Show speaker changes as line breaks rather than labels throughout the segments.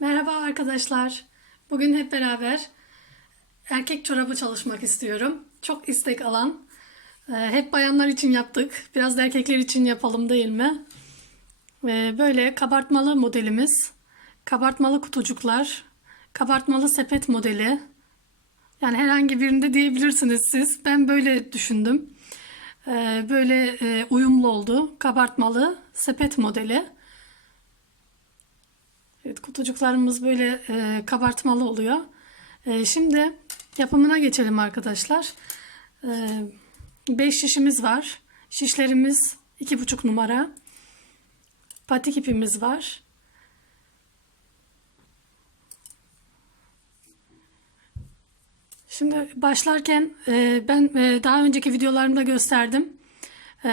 Merhaba arkadaşlar. Bugün hep beraber erkek çorabı çalışmak istiyorum. Çok istek alan. Ee, Hep bayanlar için yaptık. Biraz da erkekler için yapalım değil mi? Ee, Böyle kabartmalı modelimiz. Kabartmalı kutucuklar. Kabartmalı sepet modeli. Yani herhangi birinde diyebilirsiniz siz. Ben böyle düşündüm. Ee, Böyle e, uyumlu oldu. Kabartmalı sepet modeli. Evet, kutucuklarımız böyle e, kabartmalı oluyor. E, şimdi yapımına geçelim arkadaşlar. 5 şişimiz var. Şişlerimiz 2,5 numara. Patik ipimiz var. Şimdi başlarken e, ben e, daha önceki videolarımda gösterdim. E,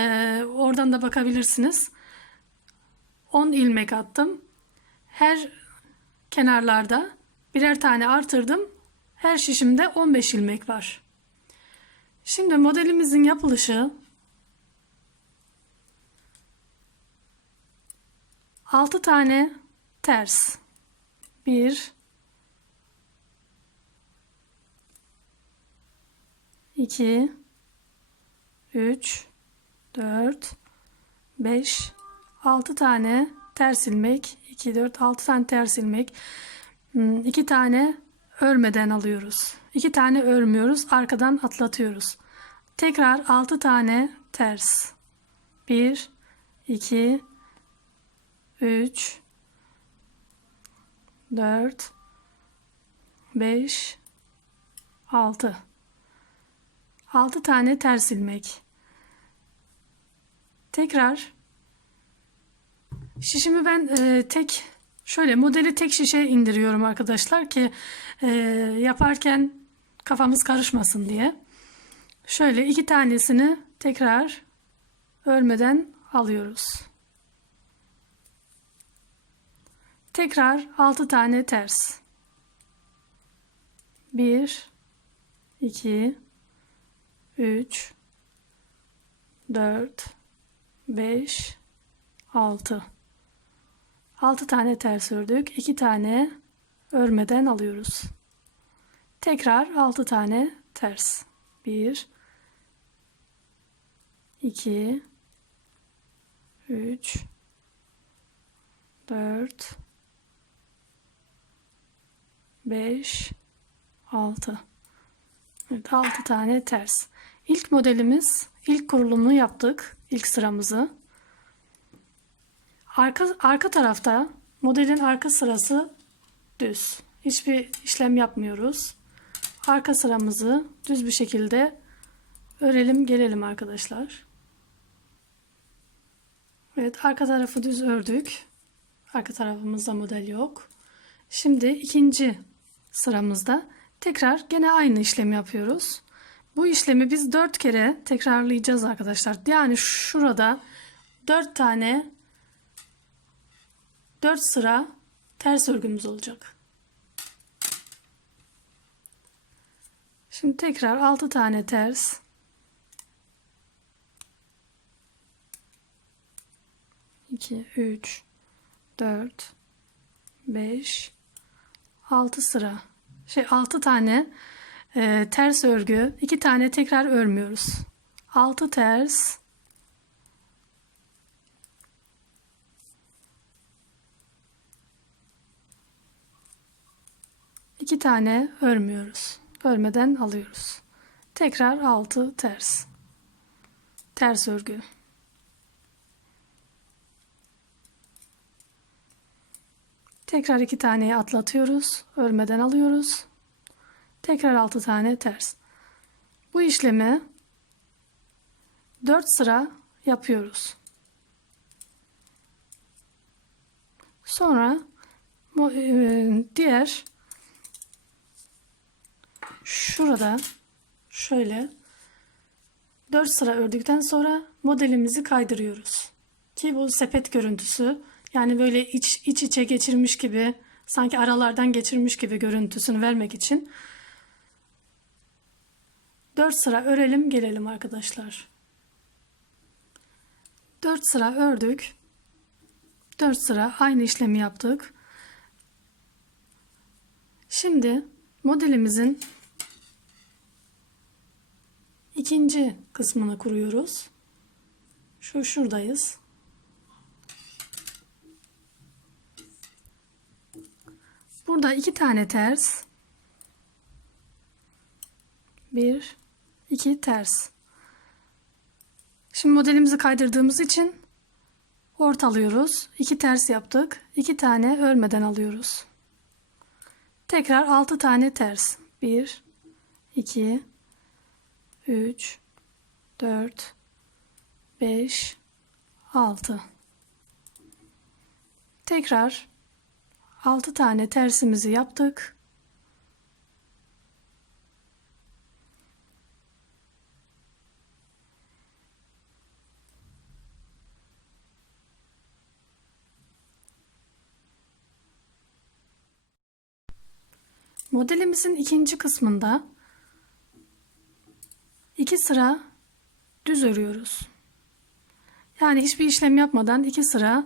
oradan da bakabilirsiniz. 10 ilmek attım. Her kenarlarda birer tane artırdım. Her şişimde 15 ilmek var. Şimdi modelimizin yapılışı 6 tane ters. 1 2 3 4 5 6 tane ters ilmek 2 4 6 tane ters ilmek 2 tane örmeden alıyoruz. 2 tane örmüyoruz arkadan atlatıyoruz. Tekrar 6 tane ters. 1 2 3 4 5 6 6 tane ters ilmek tekrar Şişimi ben e, tek şöyle modeli tek şişe indiriyorum arkadaşlar ki e, yaparken kafamız karışmasın diye. Şöyle iki tanesini tekrar örmeden alıyoruz. Tekrar altı tane ters. Bir, iki, üç, dört, beş, altı. 6 tane ters ördük. 2 tane örmeden alıyoruz. Tekrar 6 tane ters. 1 2 3 4 5 6 Evet 6 tane ters. İlk modelimiz, ilk kurulumunu yaptık. ilk sıramızı. Arka, arka tarafta modelin arka sırası düz. Hiçbir işlem yapmıyoruz. Arka sıramızı düz bir şekilde örelim gelelim arkadaşlar. Evet arka tarafı düz ördük. Arka tarafımızda model yok. Şimdi ikinci sıramızda tekrar gene aynı işlemi yapıyoruz. Bu işlemi biz dört kere tekrarlayacağız arkadaşlar. Yani şurada dört tane 4 sıra ters örgümüz olacak. Şimdi tekrar 6 tane ters. İki, üç, dört, beş, altı sıra. Şey altı tane e, ters örgü, iki tane tekrar örmüyoruz. Altı ters, iki tane örmüyoruz. Örmeden alıyoruz. Tekrar altı ters. Ters örgü. Tekrar iki taneyi atlatıyoruz. Örmeden alıyoruz. Tekrar altı tane ters. Bu işlemi dört sıra yapıyoruz. Sonra e, diğer şurada şöyle 4 sıra ördükten sonra modelimizi kaydırıyoruz. Ki bu sepet görüntüsü yani böyle iç, iç içe geçirmiş gibi sanki aralardan geçirmiş gibi görüntüsünü vermek için 4 sıra örelim gelelim arkadaşlar. 4 sıra ördük. 4 sıra aynı işlemi yaptık. Şimdi modelimizin ikinci kısmını kuruyoruz. Şu şuradayız. Burada iki tane ters. Bir, iki ters. Şimdi modelimizi kaydırdığımız için ortalıyoruz. İki ters yaptık. İki tane örmeden alıyoruz. Tekrar altı tane ters. Bir, iki, üç, dört, beş, altı. Tekrar 6 tane tersimizi yaptık. Modelimizin ikinci kısmında iki sıra düz örüyoruz. Yani hiçbir işlem yapmadan iki sıra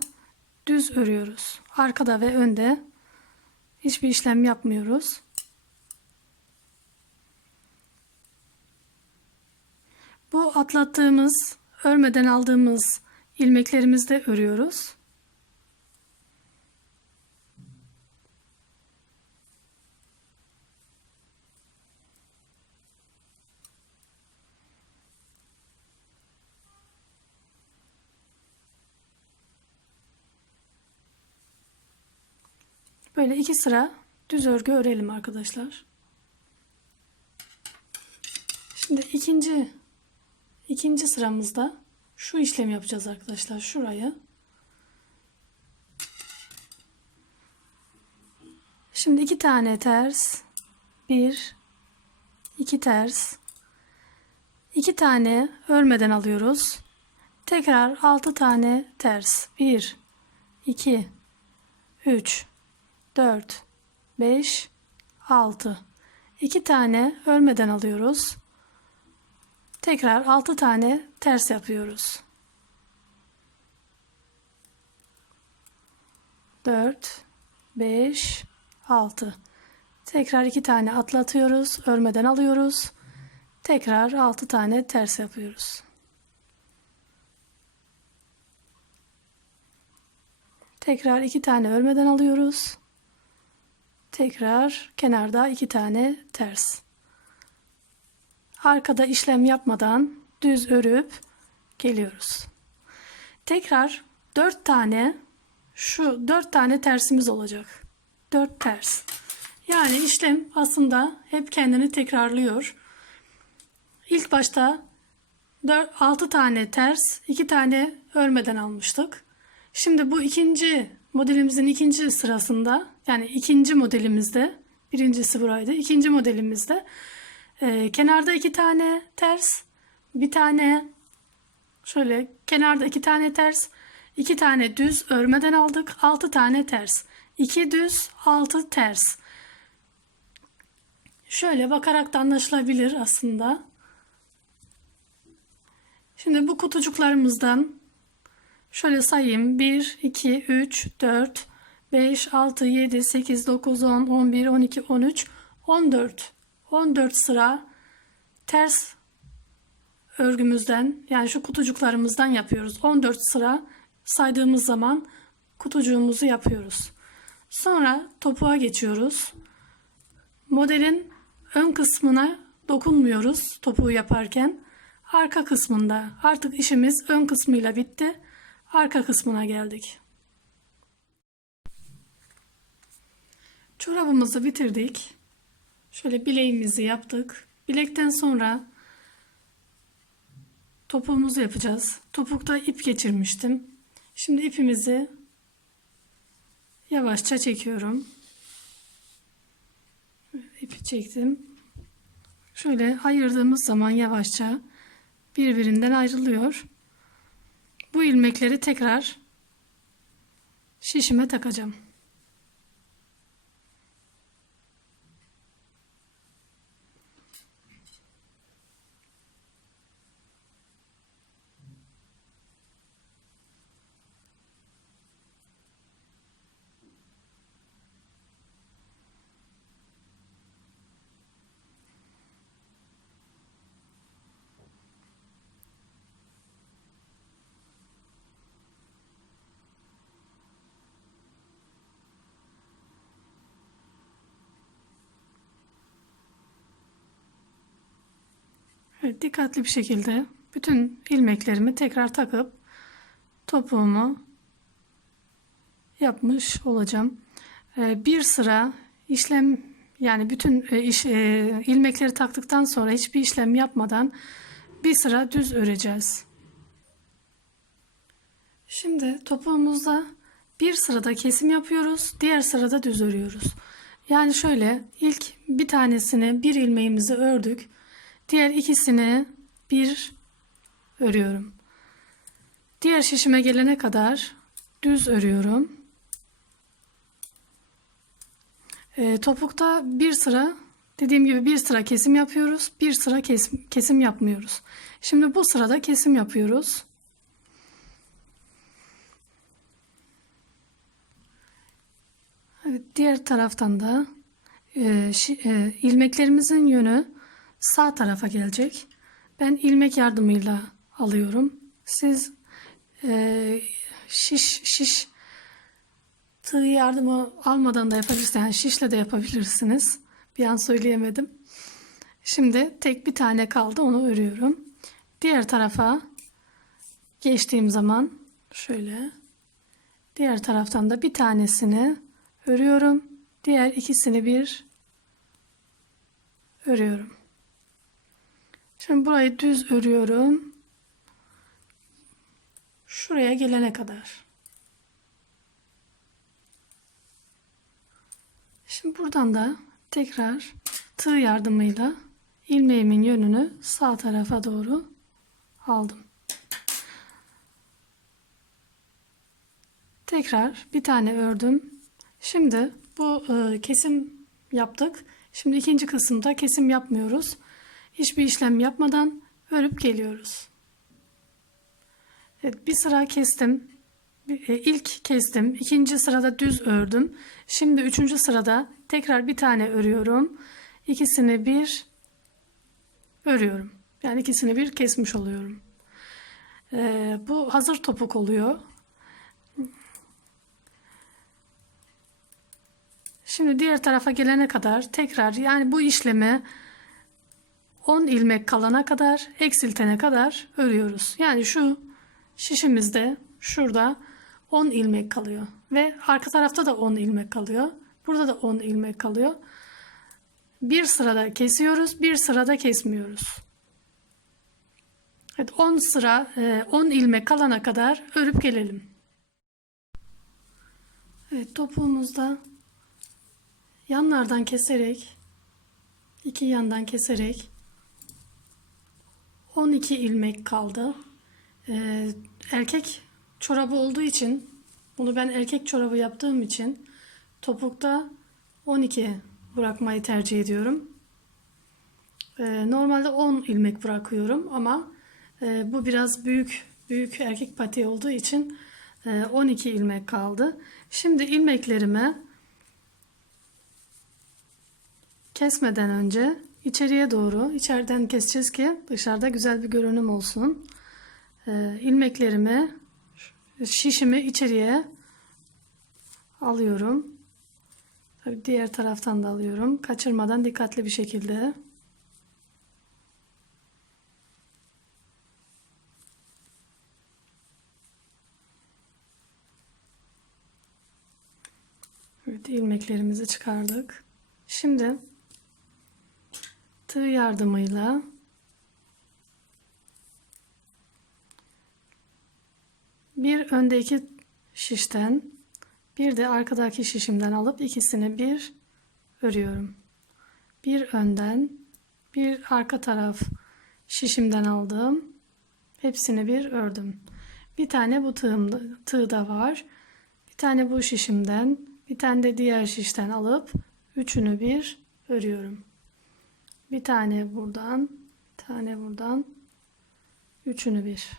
düz örüyoruz. Arkada ve önde hiçbir işlem yapmıyoruz. Bu atlattığımız, örmeden aldığımız ilmeklerimizde örüyoruz. Böyle iki sıra düz örgü örelim arkadaşlar. Şimdi ikinci ikinci sıramızda şu işlem yapacağız arkadaşlar. Şurayı. Şimdi iki tane ters. Bir, iki ters. iki tane örmeden alıyoruz. Tekrar altı tane ters. Bir, iki, üç, 4, 5, 6. 2 tane örmeden alıyoruz. Tekrar 6 tane ters yapıyoruz. 4, 5, 6. Tekrar 2 tane atlatıyoruz. Örmeden alıyoruz. Tekrar 6 tane ters yapıyoruz. Tekrar 2 tane örmeden alıyoruz. Tekrar kenarda iki tane ters. Arkada işlem yapmadan düz örüp geliyoruz. Tekrar dört tane şu dört tane tersimiz olacak. Dört ters. Yani işlem aslında hep kendini tekrarlıyor. İlk başta 4, 6 tane ters, 2 tane örmeden almıştık. Şimdi bu ikinci modelimizin ikinci sırasında yani ikinci modelimizde birincisi buraydı. ikinci modelimizde e, kenarda iki tane ters bir tane şöyle kenarda iki tane ters iki tane düz örmeden aldık. altı tane ters. iki düz altı ters. Şöyle bakarak da anlaşılabilir aslında. Şimdi bu kutucuklarımızdan şöyle sayayım. 1, 2, 3, 4, 5, 6, 7, 8, 9, 10, 11, 12, 13, 14. 14 sıra ters örgümüzden yani şu kutucuklarımızdan yapıyoruz. 14 sıra saydığımız zaman kutucuğumuzu yapıyoruz. Sonra topuğa geçiyoruz. Modelin ön kısmına dokunmuyoruz topuğu yaparken. Arka kısmında artık işimiz ön kısmıyla bitti. Arka kısmına geldik. Çorabımızı bitirdik. Şöyle bileğimizi yaptık. Bilekten sonra topuğumuzu yapacağız. Topukta ip geçirmiştim. Şimdi ipimizi yavaşça çekiyorum. İpi çektim. Şöyle ayırdığımız zaman yavaşça birbirinden ayrılıyor. Bu ilmekleri tekrar şişime takacağım. Evet, dikkatli bir şekilde bütün ilmeklerimi tekrar takıp topuğumu yapmış olacağım. Ee, bir sıra işlem yani bütün e, iş, e, ilmekleri taktıktan sonra hiçbir işlem yapmadan bir sıra düz öreceğiz. Şimdi topuğumuzda bir sırada kesim yapıyoruz, diğer sırada düz örüyoruz. Yani şöyle ilk bir tanesini bir ilmeğimizi ördük. Diğer ikisini bir örüyorum. Diğer şişime gelene kadar düz örüyorum. E, topukta bir sıra dediğim gibi bir sıra kesim yapıyoruz. Bir sıra kesim, kesim yapmıyoruz. Şimdi bu sırada kesim yapıyoruz. Evet, diğer taraftan da e, şi, e, ilmeklerimizin yönü sağ tarafa gelecek. Ben ilmek yardımıyla alıyorum. Siz e, şiş şiş tığ yardımı almadan da yapabilirsiniz. Yani şişle de yapabilirsiniz. Bir an söyleyemedim. Şimdi tek bir tane kaldı. Onu örüyorum. Diğer tarafa geçtiğim zaman şöyle diğer taraftan da bir tanesini örüyorum. Diğer ikisini bir örüyorum. Şimdi burayı düz örüyorum. Şuraya gelene kadar. Şimdi buradan da tekrar tığ yardımıyla ilmeğimin yönünü sağ tarafa doğru aldım. Tekrar bir tane ördüm. Şimdi bu e, kesim yaptık. Şimdi ikinci kısımda kesim yapmıyoruz. Hiçbir işlem yapmadan örüp geliyoruz. Evet, bir sıra kestim. E, ilk kestim. ikinci sırada düz ördüm. Şimdi üçüncü sırada tekrar bir tane örüyorum. İkisini bir örüyorum. Yani ikisini bir kesmiş oluyorum. Ee, bu hazır topuk oluyor. Şimdi diğer tarafa gelene kadar tekrar yani bu işlemi 10 ilmek kalana kadar eksiltene kadar örüyoruz. Yani şu şişimizde şurada 10 ilmek kalıyor. Ve arka tarafta da 10 ilmek kalıyor. Burada da 10 ilmek kalıyor. Bir sırada kesiyoruz, bir sırada kesmiyoruz. Evet 10 sıra 10 e, ilmek kalana kadar örüp gelelim. Evet topuğumuzda yanlardan keserek iki yandan keserek 12 ilmek kaldı. Ee, erkek çorabı olduğu için bunu ben erkek çorabı yaptığım için topukta 12 bırakmayı tercih ediyorum. Ee, normalde 10 ilmek bırakıyorum ama e, bu biraz büyük büyük erkek pati olduğu için e, 12 ilmek kaldı. Şimdi ilmeklerimi kesmeden önce içeriye doğru içeriden keseceğiz ki dışarıda güzel bir görünüm olsun. E, ilmeklerimi şişimi içeriye alıyorum. Tabii diğer taraftan da alıyorum. Kaçırmadan dikkatli bir şekilde. Evet, ilmeklerimizi çıkardık. Şimdi tığ yardımıyla bir öndeki şişten bir de arkadaki şişimden alıp ikisini bir örüyorum. Bir önden bir arka taraf şişimden aldım. Hepsini bir ördüm. Bir tane bu tığımda, tığda var. Bir tane bu şişimden, bir tane de diğer şişten alıp üçünü bir örüyorum. Bir tane buradan, tane buradan, üçünü bir.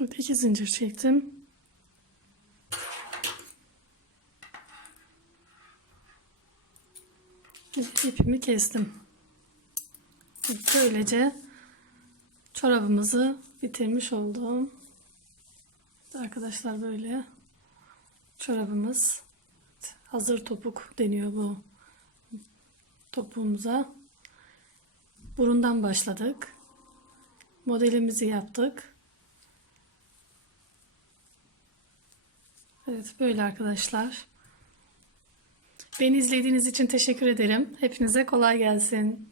Evet, iki zincir çektim. Evet, kestim. Böylece çorabımızı bitirmiş oldum. Arkadaşlar böyle çorabımız hazır topuk deniyor bu topuğumuza. Burundan başladık. Modelimizi yaptık. Evet böyle arkadaşlar. Beni izlediğiniz için teşekkür ederim. Hepinize kolay gelsin.